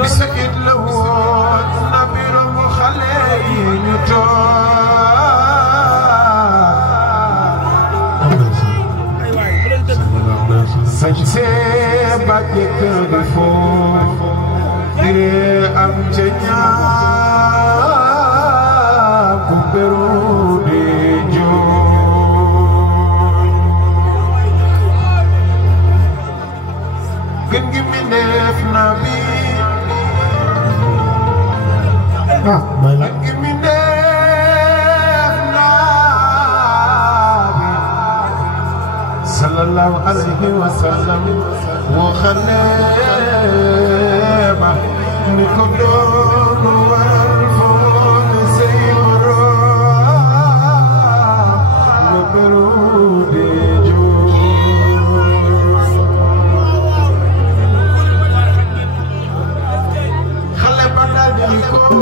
بسكت له نبير مخلي سجسي باكي كردفو ديري أمجنيا كبرو ديجو كن جمي نف نبي كن جمي نف نبي صلى الله عليه وسلم وخليما نكدون والفون سيمرا نبرو ديجو خلي بدلكو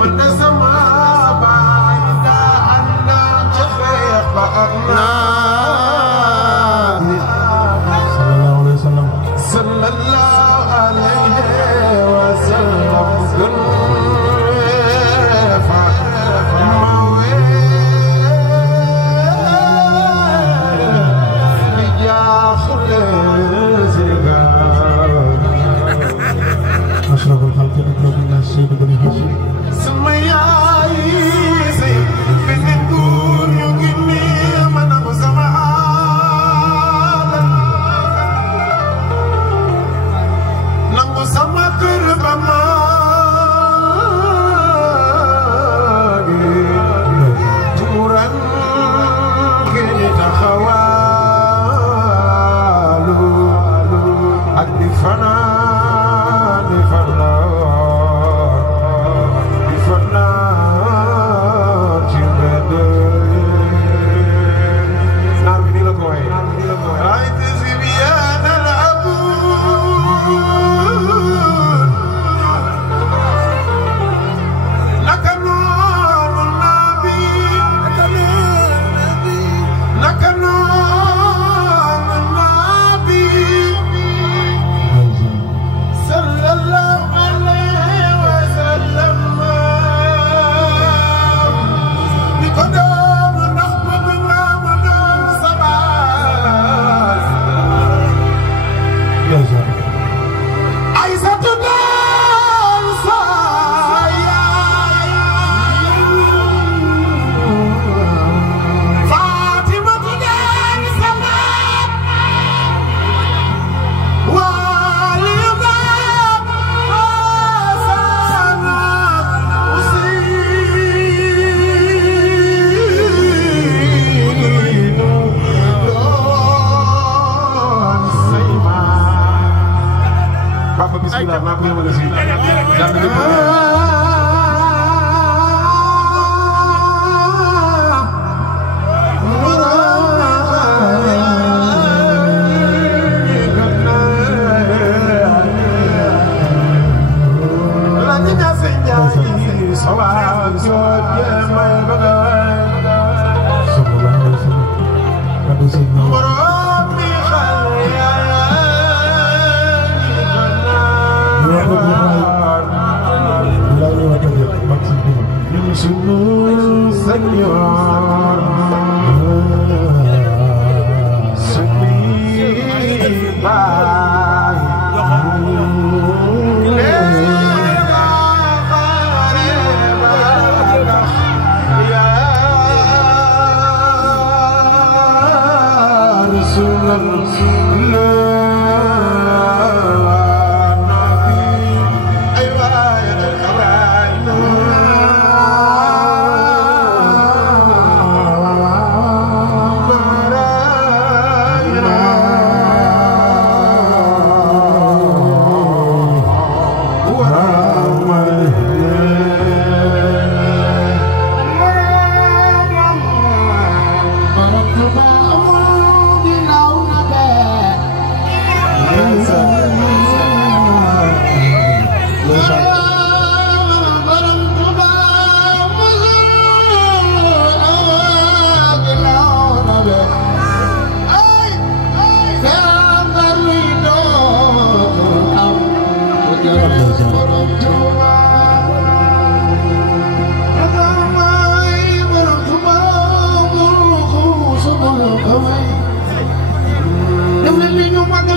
من السماء بعد أن تخيق بأرنا صلى الله عليه وسلم أشرف الخلق أكرم الناس سيد بن هاشم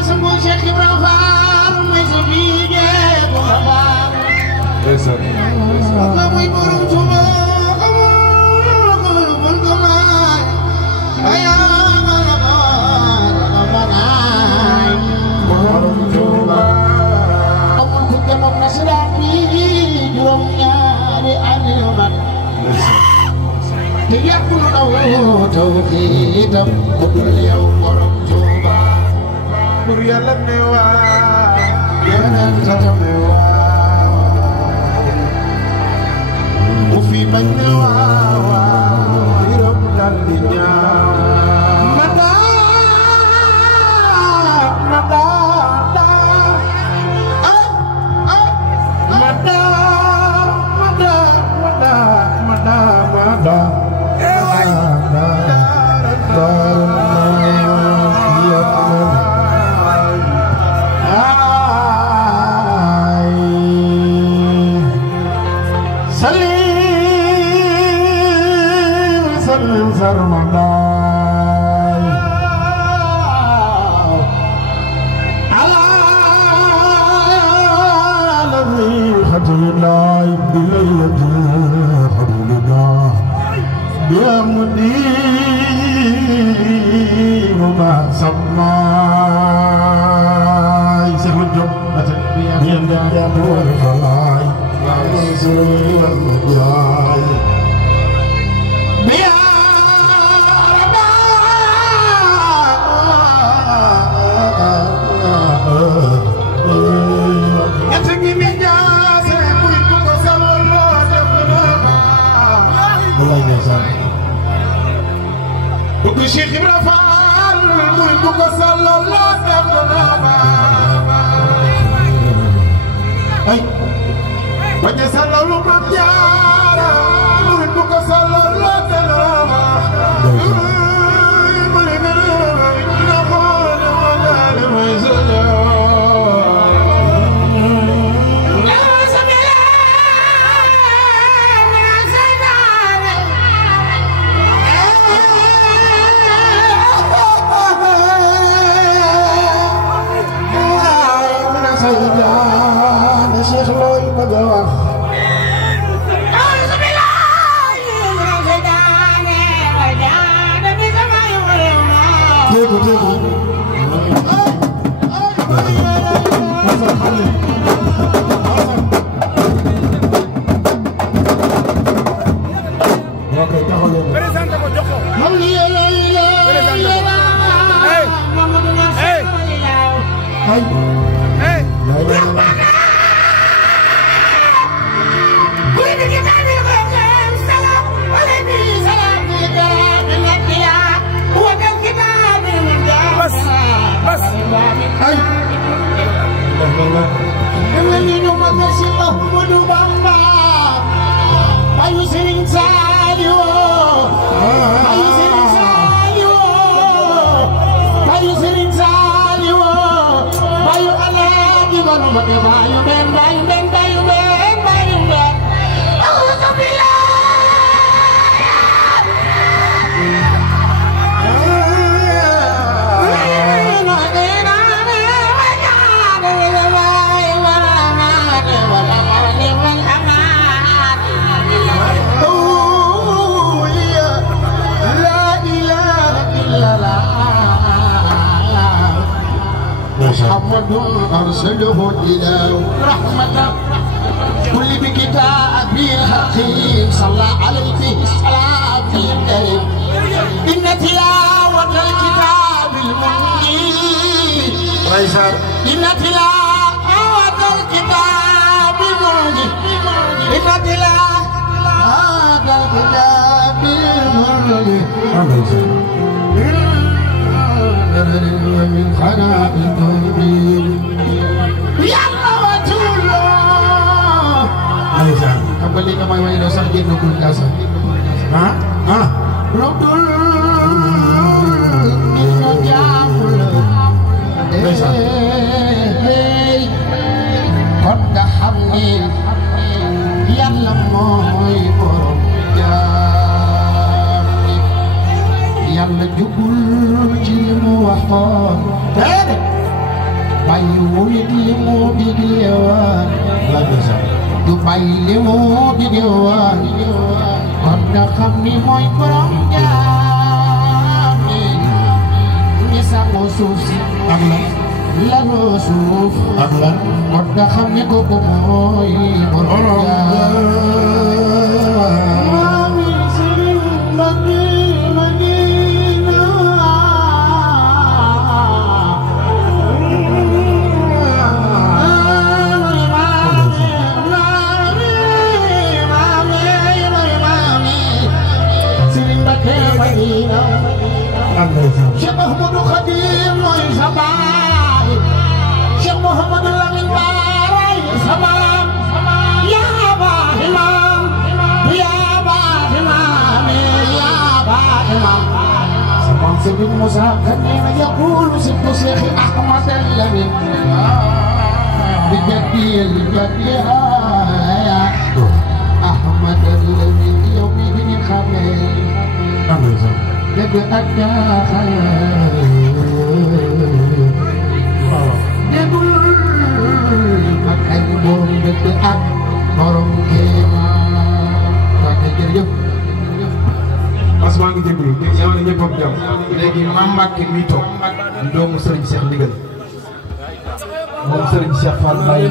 sama Cheikh Ibrahima Fall mooy sa biige bu xabaar la muy borom Tuuba amul ko maay borom Tuuba amul ku demoon nasaraan bi juróom-ñaari at yu mat te yàgg lu daw tawhiidam ku dul yow borom Tuuba bur Yàlla ne waa yeneen tatam ne waa ku fi bañ ne waa biram dal di ñaan mada Cheikh Ibrahima Fall muy bu ko sallal loo def na ma ay bañ a sallal lu Maam Jaara muy bu ko sallal loo def na ma محمد أرسله الإله رحمة كل بكتاب الحكيم صلى عليه الصلاة الكريم إن تلاوة الكتاب المنجي إن تلاوة الكتاب المنجي إن تلاوة الكتاب المنجي من خناق التوحيد يا الله Aisyah, kembali ke mai dosa gitu pun kasa. Rodul ini jamul. Kau dah hamil, yang lemoi borom jam, yang lejubul jimu wahon. bàyyi wulit li mu digle woon du bàyyi li mu digle woon kon nga xam ni mooy borom jaam ñi sangu suuf si ak laloo suuf ak lan kon nga xam ni kooku mooy borom jaam Cheikh Ahmadou Khadim mooy sa baay Cheikh Mouhamadou Lamine Baray sa maam yaa baax imaam yaa baax imaam yaa baax imaam sa maam Serigne Moussa Kanina yaqulu sibtu Cheikh Ahmad Lamine bi jaddiil jaddiha Ahmad Lamine yow mi ñu xamee dëgg ak jaaxal déggul ak ay borom dëgg ak borom kéemaan waa kay jërëjëf parce que maa ngi jégalu dégg nga ñëpp am jàmm léegi Mame Mbacke mi toog doomu Serigne Cheikh Ndigal moom Serigne Cheikh Fall Baye